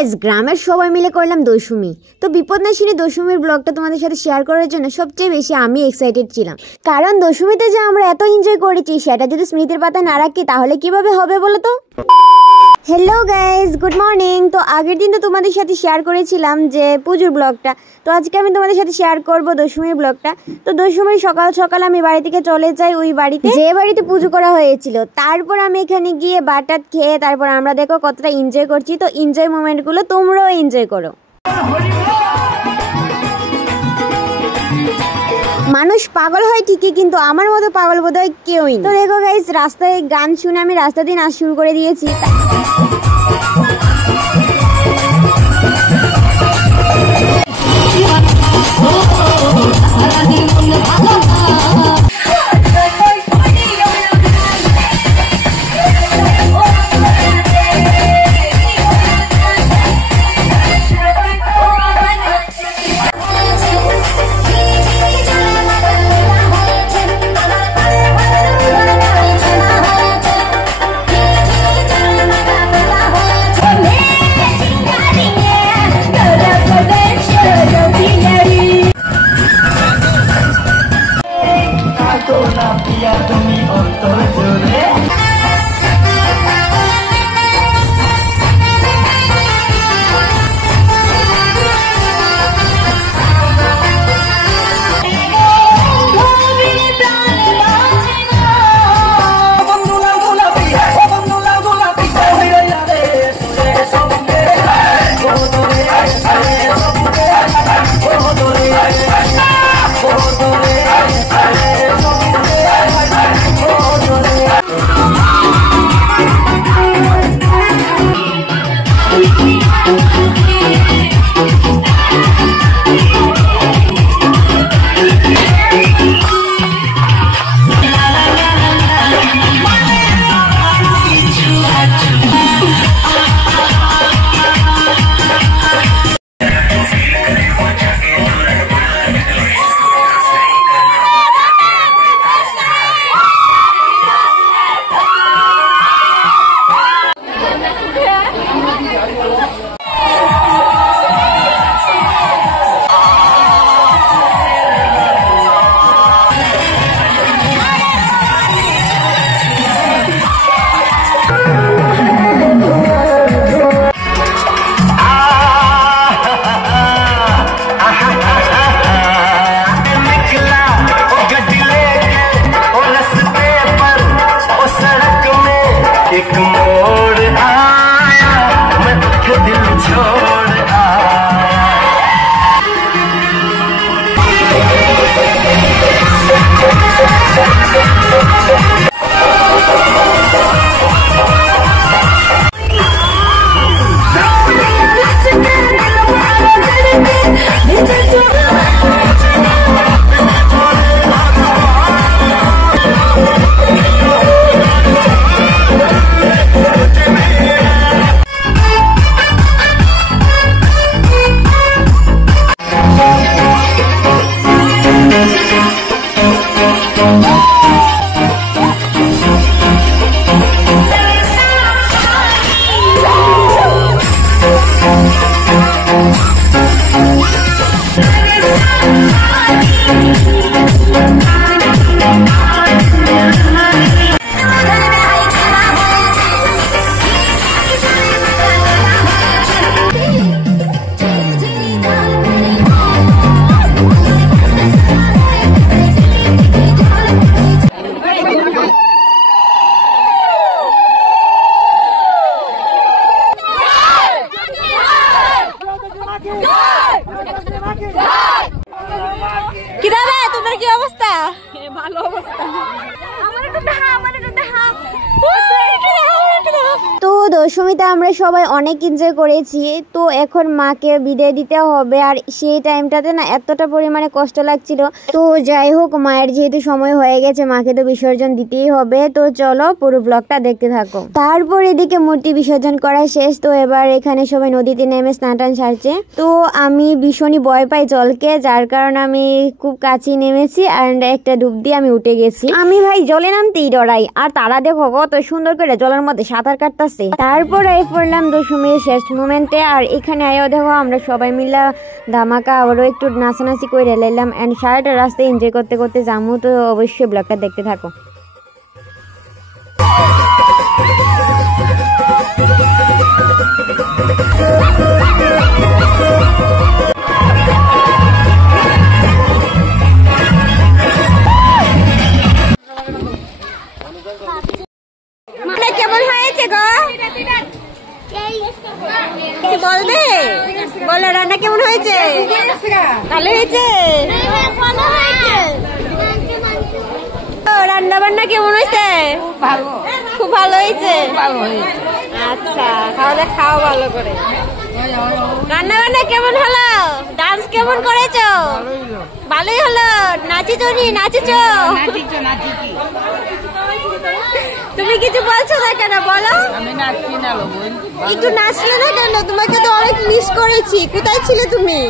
Guys, গ্রামের সবাই মিলে করলাম দশমী। তো বিপদনাশিনী দশমীর ব্লগটা তোমাদের সাথে শেয়ার করার জন্য সবচেয়ে বেশি আমি এক্সাইটেড ছিলাম, কারণ দশমীতে যে আমরা এত এনজয় করেছি সেটা যদি স্মৃতির পাতায় না রাখি তাহলে কিভাবে হবে বলো তো। Hello guys, good morning. তো আগের দিন তো তোমাদের সাথে শেয়ার করেছিলাম যে পুজোর ব্লগটা, তো আজকে আমি তোমাদের সাথে শেয়ার করব দশমীর ব্লগটা। তো দশমীর সকাল সকাল আমি বাড়ি থেকে চলে যাই ওই বাড়িতে যে বাড়িতে পুজো করা হয়েছিল। তারপর আমি এখানে গিয়ে বাটাত খেয়ে তারপর আমরা দেখো কতটা এনজয় করছি। তো এনজয় মোমেন্টগুলো তোমরাও এনজয় করো। মানুষ পাগল হয় ঠিকই, কিন্তু আমার মতো পাগল বোধহয় কেউই না। তো দেখো গাইস, রাস্তায় গান শুনে আমি রাস্তা দিয়ে নাচ শুরু করে দিয়েছি। তোমার কি অবস্থা? ভালো অবস্থা। তো দশমীতে আমরা সবাই অনেক এনজয় করেছি। তো এখন মাকে বিদায় দিতে হবে, আর সেই টাইমটাতে না এতটা পরিমাণে কষ্ট লাগছিল। তো যাই হোক, মায়ের যেহেতু সময় হয়ে গেছে, মাকে তো বিসর্জন দিতেই হবে। তো চলো পুরো ব্লগটা দেখতে থাকো। তারপর এদিকে মূর্তি বিসর্জন করা শেষ। তো এবার এখানে সবাই নদীতে নেমে স্নান টান সারছে। তো আমি ভীষণই ভয় পাই জলকে, যার কারণে আমি খুব কাছে নেমেছি আর একটা ডুব দিয়ে আমি উঠে গেছি। আমি ভাই জলে নামতেই ডরাই, আর তারা দেখো কত সুন্দর করে জলের মধ্যে সাঁতার কাটতেছে। তারপর আই পড়লাম দশমীর শেষ মোমেন্টে। আর এখানে আয়ও দেখো আমরা সবাই মিলে ধামাকা আবারও একটু নাচানাচি করে লাইলাম অ্যান্ড সারাটা রাস্তায় এনজয় করতে করতে যামু। তো অবশ্যই ব্লগটা দেখতে থাকো। কেমন হয়েছে গো? বলবে, বলো রান্না কেমন হয়েছে? ভালো হয়েছে। রান্না বান্না কেমন হয়েছে? খুব ভালো হয়েছে। আচ্ছা, তাহলে খাও ভালো করে। রান্না বান্না কেমন হলো? ডান্স কেমন করেছো? ভালোই হলো। নাচিছো নি? নাচিছো? তুমি কিছু বলছো না কেন বলো? একটু নাচলে না কেন? তোমাকে তো অনেক মিস করেছি। কোথায় ছিলে তুমি?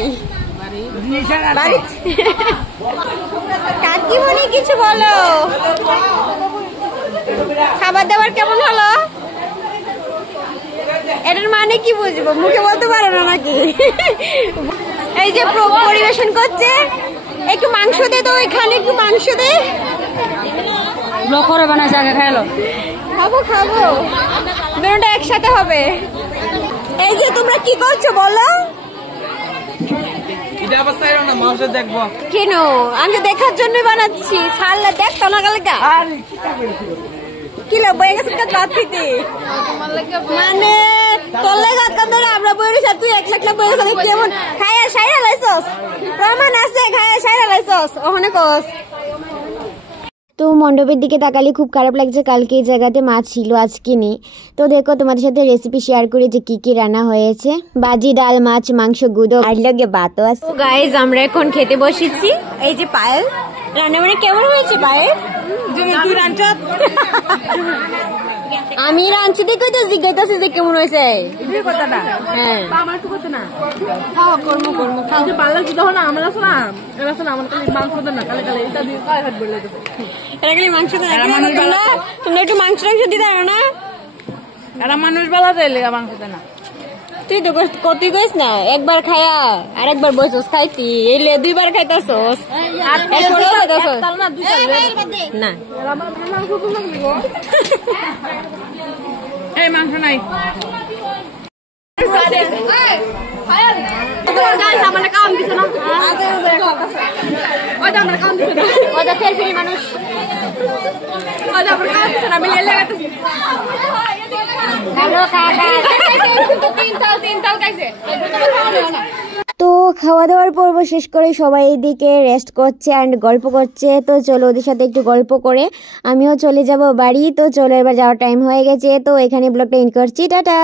কাকিমণি কিছু বলো। খাবার দাবার কেমন হলো? এটার মানে কি বুঝবো? মুখে বলতে পারো না নাকি? এই যে পরিবেশন করছে, একটু মাংস দে তো, এখানে একটু মাংস দে। করে বানাইছে, আগে খাইলো। খাবো খাবো, দুটোটা একসাথে হবে। এই যে তোমরা কি করছো বলো? দেখবো কেন? আমি দেখার জন্য বানাচ্ছি। সারলে দেখ তো না কালকা কিলো বয়ে গেছে কাটতে। মানে তোর লেগে ধরে আমরা বই রয়েছি, তুই 1 লাখ বই গেছে। কেমন খাইয়া সাইরা লাইছস? প্রমাণ আছে, খাইয়া সাইরা লাইছস। ওখানে কস। তো মণ্ডপের দিকে তাকালে খুব খারাপ লাগছে, কালকে এই জায়গাতে মাছ ছিল আজকে নেই। তো দেখো তোমাদের সাথে রেসিপি শেয়ার করি যে কি কি রান্না হয়েছে। বাজি, ডাল, মাছ, মাংস, গুঁদো আর লগে ভাতও আছে। তো গাইস আমরা এখন খেতে বসেছি। এই যে পায়েল রান্না বান্না কেমন হয়েছে পায়েল? তুই রান্না আমি রাঁধছি দেখই তো জিজ্ঞাসা যে কেমন হয়েছে। হ্যাঁ আমার তো করতে না খাওয়া কর্ম কর্ম খাও। পার্লার কি তখন আমার আছে না, এরা আছে না, আমার কাছে মাংস দেন না, কালে কালে এটা দিয়ে কালে হাত বের লাগতেছে। এরা খালি মাংস দেয়। তোমরা একটু মাংস দিতে পারো না? এরা মানুষ বেলা চাইলে মাংস দেয় না। তুই তো কত গেছ না, একবার খায়া আরেকবার বসছস খাইতি। এলে 2বার খাইতাছস আর এরপরে খাইতাছস না। এই মাংস নাই। মানুষ তো খাওয়া দাওয়ার পর্ব শেষ করে সবাই এদিকে রেস্ট করছে অ্যান্ড গল্প করছে। তো চলো ওদের সাথে একটু গল্প করে আমিও চলে যাব বাড়ি। তো চলো এবার যাওয়ার টাইম হয়ে গেছে। তো এখানে ব্লগটা এন্ড করছি, টাটা।